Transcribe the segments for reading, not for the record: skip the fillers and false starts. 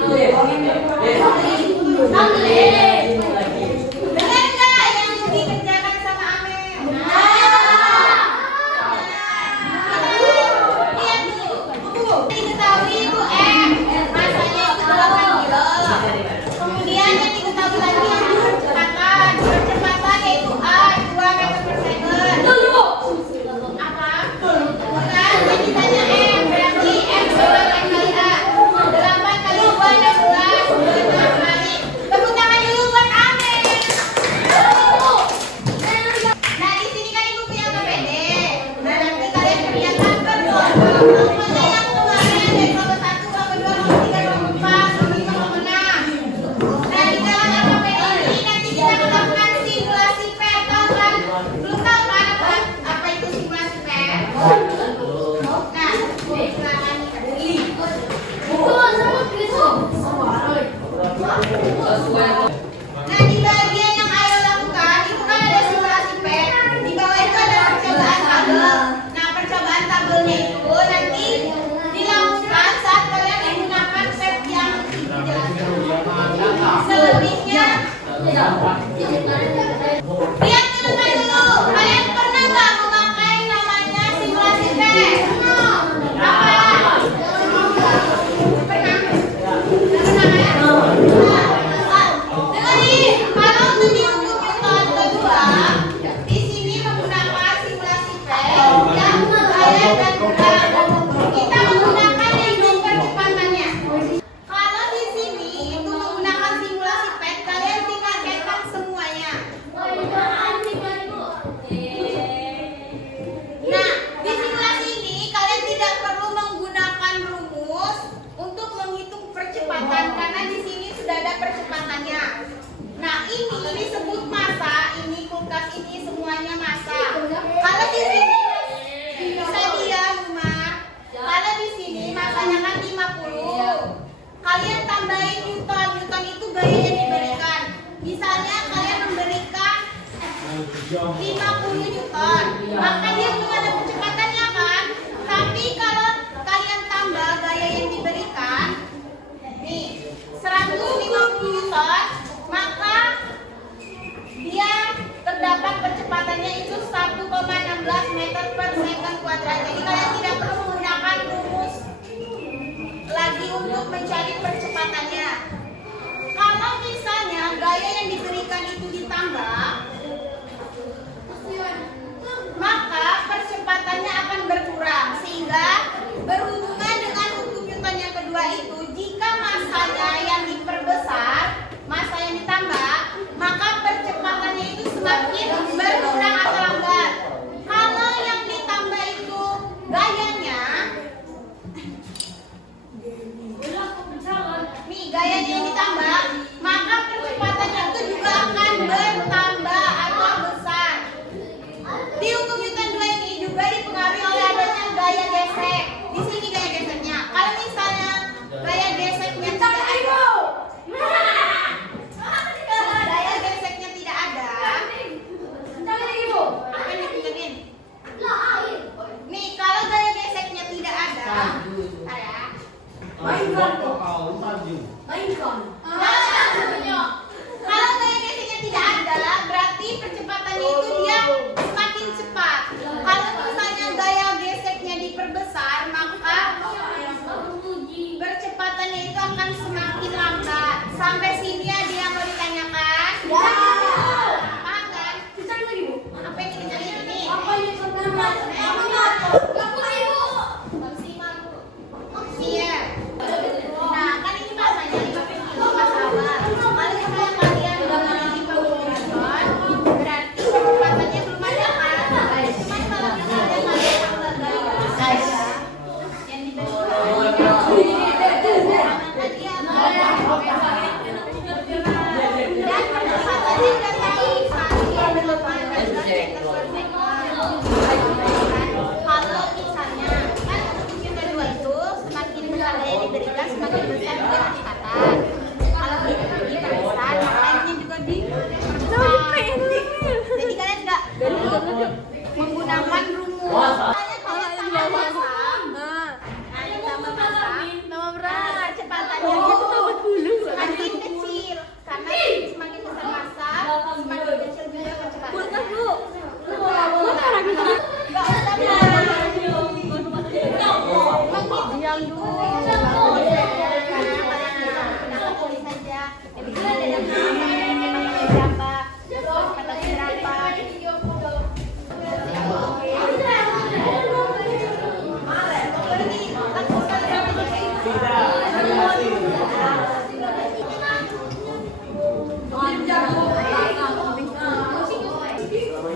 Benar nggak yang dikerjakan sama Amel? Lihat dulu. Diketahui Bu M, masanya itu 8 kilo. Kemudian yang diketahui lagi yang percepatan yaitu A 2 meter per second. Apa? Bukan, yang ditanya M, berarti M sama M kali A. 8 kali 2 16, 16 kali. Tepuk tangan dulu buat Amel. Nah, di sini kan Ibu punya KPD. Nah, nanti kalian kerjakan berdua. Kelompoknya yang kemarin dari kelompok 1, kelompok 2, kelompok 3, kelompok 4, kelompok 5, kelompok 6. Nah, di dalam KPD ini nanti kita melakukan simulasi PET. Tahu kan? Belum tahu kan apa itu simulasi PET? Nah, silakan Li. Nah, di bagian yang ayo lakukan itu kan ada simulasi PET. Di bawah itu ada percobaan tabel. Nah, percobaan tabelnya itu nanti dilakukan saat kalian menggunakan PET yang dijelaskan. Selebihnya lihat ke depan dulu. Kalian pernah nggak memakai namanya simulasi PET? Apa? Pernah? Dengerin, kalau tadi untuk metode kedua, di sini menggunakan simulasi PET yang ayat dan berat. Kita menggunakan hitung percepatannya. Kalau di sini itu menggunakan simulasi PET, kalian tinggal cetak semuanya.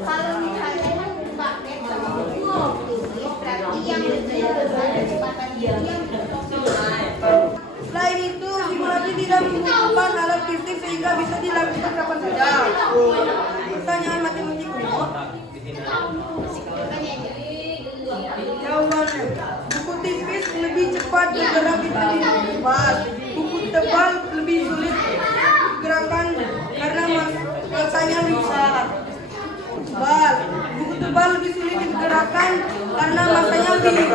Kalau misalnya pakai berarti yang kecepatan dia Selain itu, simulasi tidak membutuhkan alat fisik sehingga bisa dilakukan kapan saja. Pertanyaan matematik umum. Jawabannya, buku tipis lebih cepat bergerak dibanding buku tebal. Buku tebal lebih sulit digerakkan karena masanya besar. Buku tebal lebih sulit digerakkan karena masanya lebih